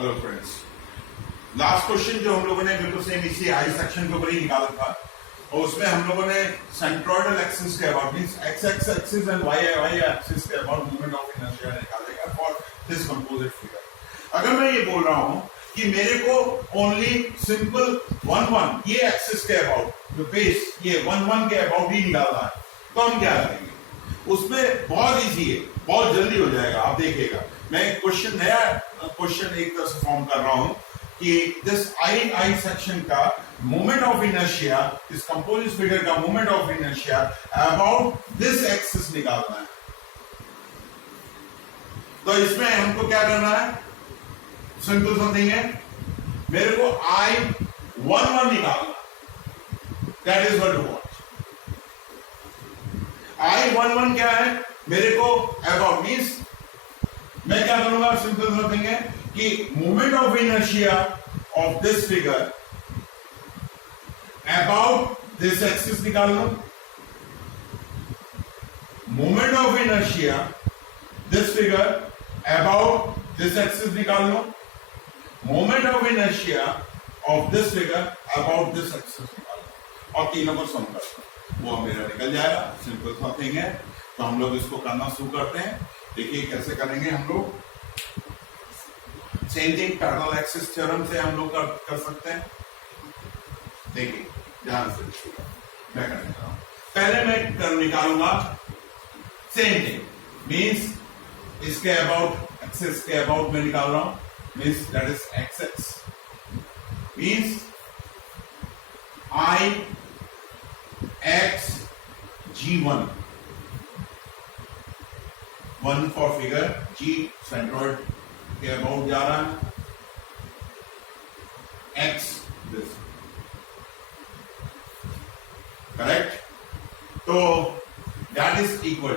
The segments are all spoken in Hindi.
हेलो फ्रेंड्स, लास्ट क्वेश्चन जो हम लोगों ने बिल्कुल सेम इसी आई सेक्शन के ऊपर ही निकाला था और उसमें हम लोगों ने सेंट्रोइडल एक्सिस के about means x axis and y axis के अबाउट मूवमेंट ऑफ इनर्शिया निकालेगा फॉर दिस कंपोजिट फिगर। अगर मैं ये बोल रहा हूं कि मेरे को ओनली सिंपल 1 ये एक्सिस के अबाउट जो बेस ये 1 के अबाउट ही निकालना है, तो हम क्या करेंगे? उसमें बहुत इजी है, बहुत जल्दी हो जाएगा, आप देखिएगा। मैं क्वेश्चन नया क्वेश्चन एक तरह से फॉर्म कर रहा हूं कि दिस आई सेक्शन का मोमेंट ऑफ इनर्शिया, इस कंपोजिट फिगर का moment of inertia about this axis निकालना है। तो इसमें हमको क्या करना है? सिंपल समथिंग है, मेरे को I11 निकालना, that is what to what. I11 क्या है? मेरे को अबाउट मींस मैं क्या करूंगा? सिंपल समथिंग है कि moment of inertia of this figure about this axis निकाल लो। Moment of inertia this figure about this axis निकाल लो। Moment of inertia of this figure about this axis निकाल लो और तीनों को सम कर लो, वो मेरा निकल जाएगा। सिंपल समथिंग है, तो हम लोग इसको करना शुरू करते हैं। देखिए कैसे करेंगे हम लोग। Same thing parallel axis theorem से हम लोग कर सकते हैं। देखिए ध्यान से मैं करने का हूं। पहले मैं निकालूंगा सेम थिंग मींस इसके अबाउट एक्सिस के अबाउट में निकाल रहा हूं, means that is axis means I X G1 1 for figure, G centroid के अबाउट जा रहा है, X दिस, करेक्ट? तो that is equal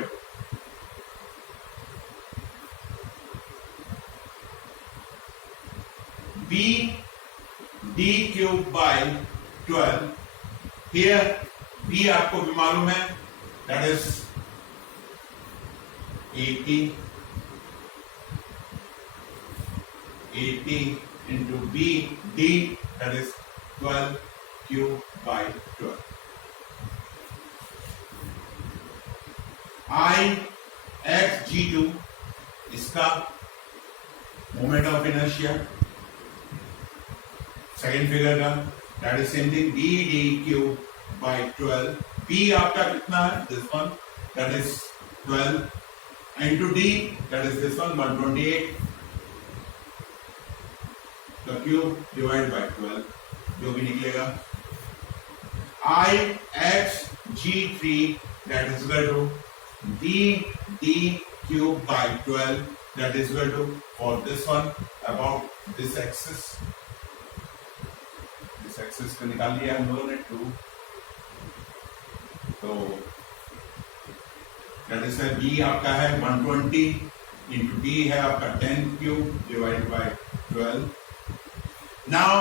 B D cube by 12। Here B आपको भी मालूम है, that is 80 into B D, that is 12 cube by 12। I X G2 इसका moment of inertia second figure का, that is same thing B D cube by 12। B आपका कितना है? This one, that is 12 into D, that is this one 128 the cube divided by 12, जो भी निकलेगा। I X G3 that is equal to B D cube by 12, that is equal to for this one about this axis को निकाल लिया हम लोगों ने 2, तो B आपका है 120 इंटू D है आपका 10 क्यूब डिवाइड बाय 12। नाउ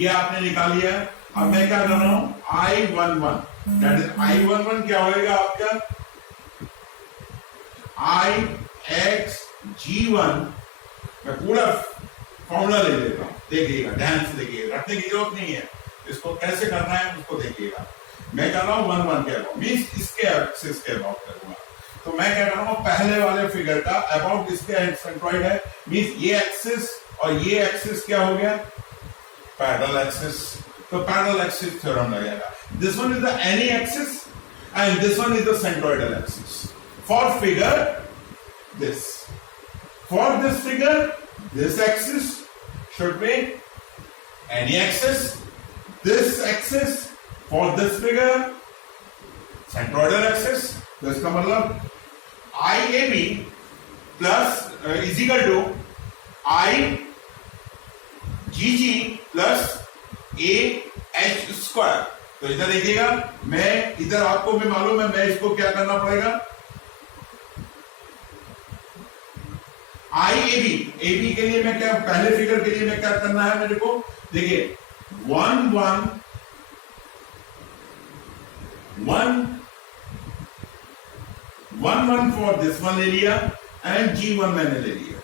ये आपने निकाल लिया। अब मैं क्या कर रहा हूं? I11 दैट इज I11 क्या होएगा आपका? I X G1, मैं पूरा फॉर्मूला ले लेता हूं, देखिएगा ध्यान से देखिएगा, रटने की जरूरत नहीं है, इसको कैसे करना है उसको देखिएगा। मैं कर रहा हूं 1 के अबाउट मींस इसके एक्सिस के अबाउट करूंगा। तो मैं कह रहा हूं पहले वाले फिगर का अबाउट इसके सेंट्रॉइड है, मींस ये एक्सिस और ये एक्सिस क्या हो गया? Parallel axis. तो पैरेलल एक्सिस थ्योरम लगेगा। This one is the any axis and this one is the centroidal axis for figure this. For this figure this axis should be any axis, this axis for this figure centroidal axis. तो इसका मतलब IAB plus is equal to IGG plus AH square. तो इधर देखिएगा, मैं इधर आपको भी मालूम है, मैं इसको क्या करना पड़ेगा? AB के लिए मैं क्या, पहले फिगर के लिए मैं क्या करना है मेरे को? देखिए 1 फॉर दिस वन ले लिया एंड G1 मैंने ले लिया।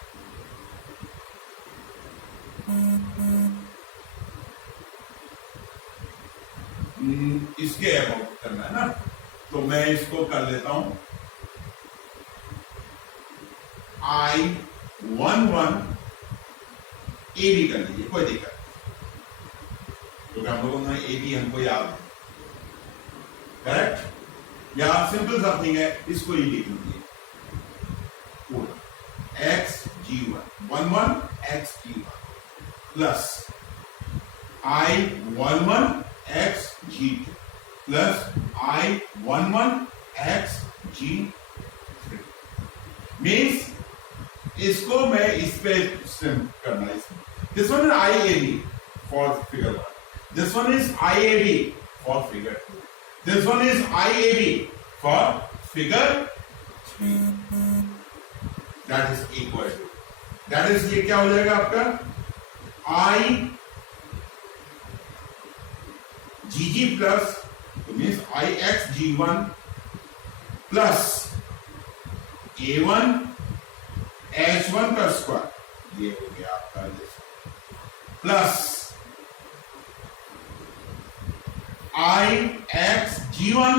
इसके अबाउट करना है ना, तो मैं इसको कर लेता हूं I11 ए बी कर लीजिए, कोई दिक्कत नहीं, क्योंकि हम लोगों ने ए बी हमको याद है, करेक्ट। या सिंपल समथिंग है, इसको ही लिख लीजिए पूरा x g one 11 x g one plus I11 x g two plus I11 x g three. Means इसको मैं इस पे करना है, इसमें this one is IAB for figure 1, this one is IAB for figure 2, this one is IAB for figure 3, that is equal to, that is ये क्या हो जाएगा आपका I GG प्लस, तो means IX G1 plus A1 H1 का स्क्वायर, ये हो गया आपका plus IX G1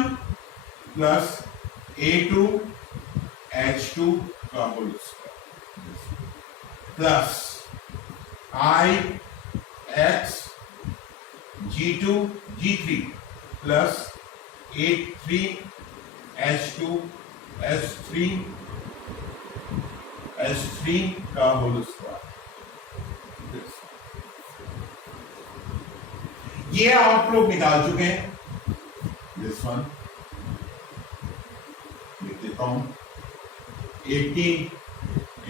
plus A2 H2 का whole square plus IX G2 G3 plus A3 H2 H3 H3 का होल स्क्वायर। ये आप लोग निकाल चुके हैं, दिस वन लिख देता हूं 80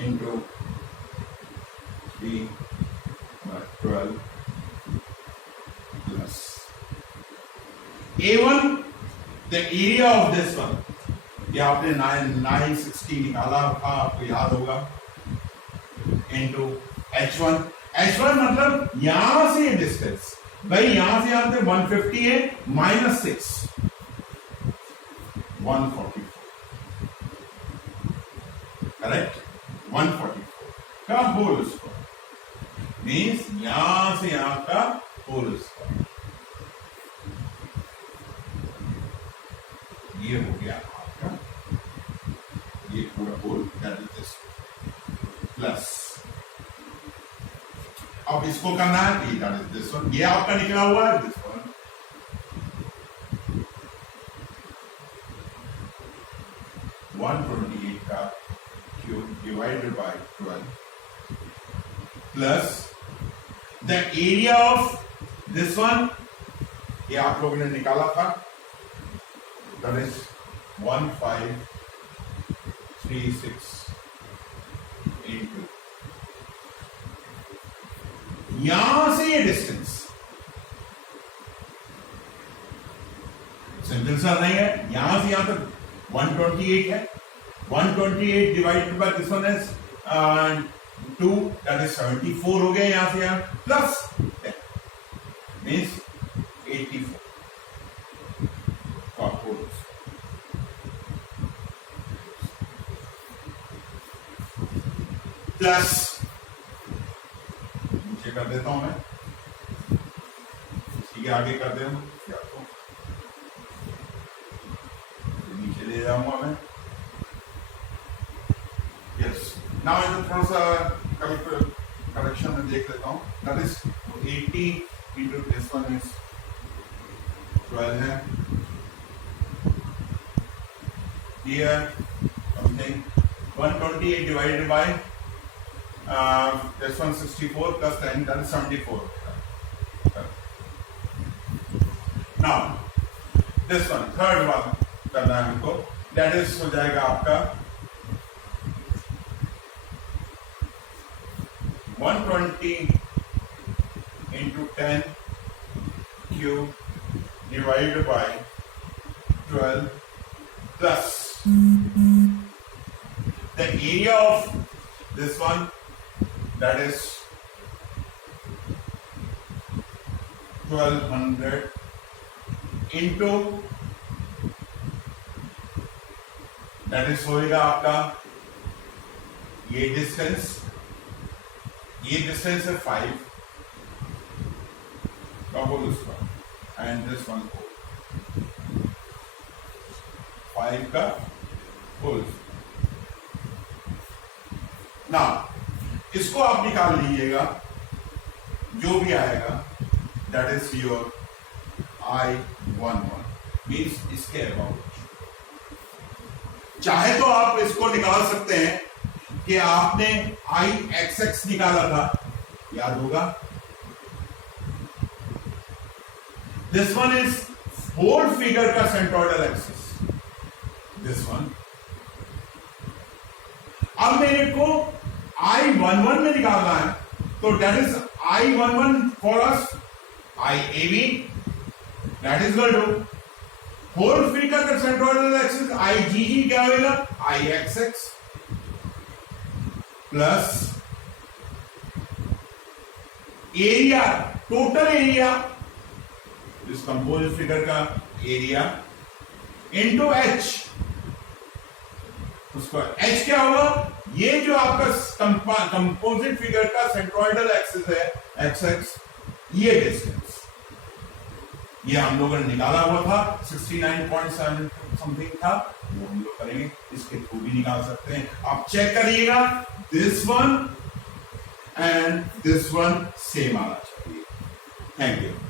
into 3 12 plus A1 the area of this one, ये आपने 960 निकाला था, आपको याद होगा, इंटू H1 मतलब यहां से डिस्टेंस, भाई यहां से यहां से 150 है, माइनस 6 144, करेक्ट, 144 का होल स्क्वायर, मीन्स यहां से यहां का होल स्क्वायर, ये हो गया आपका ये पूरा होल प्लस। अब इसको करना है, दिस वन, ये आपका निकला हुआ है, दिस वन $128 का cube divided by 12 plus the area of this one, ये आप लोगों ने निकाला था, दैट इज 1536 इंटू, यहां से ये डिस्टेंस सिंपल सा नहीं है, यहां से यहां तक 128 है, 128 divided by this one is 2, that is 74 हो गया, यहां से यहां प्लस मीन्स 84 प्लस नीचे कर देता हूं मैं, इसी के आगे कर दे आपको, नीचे ले जाऊंगा मैं, यस। नाउ इधर थोड़ा सा करेक्शन में देख लेता हूं, that is 80 into this one is 12 है, here something 128 divided by this one 64 plus 10, that is 74. Now this one third one करना है हमको, that is हो जाएगा आपका 120 into 10 cube divided by 12 plus the area of this one, that is 1200 into, that is होएगा आपका ये डिस्टेंस ये डिस्टेंस है 5 का whole square and this one 5 का होल स्क्वायर। ना इसको आप निकाल लीजिएगा, जो भी आएगा that is your I11 means इसके अबाउट। चाहे तो आप इसको निकाल सकते हैं कि आपने IXX निकाला था, याद होगा। This one is whole figure का सेंट्रोइडल एक्सिस, दिस वन। अब मेरे को I11 में निकालना है, तो that is I11 for us IAB, that is equal to whole figure का सेंट्रोइडल एक्सिस IGG क्या होगा, IXX plus area, total area इस कंपोजिट फिगर का एरिया इंटू H। उसका H क्या होगा, ये जो आपका कंपोजिट फिगर का सेंट्रोइडल एक्सिस है XX, ये डिस्टेंस ये हम लोगों ने निकाला हुआ था 69.7 समथिंग था, वो हम लोग करेंगे, इसके थ्रू भी निकाल सकते हैं। आप चेक करिएगा this one and this one same आना चाहिए। Thank you.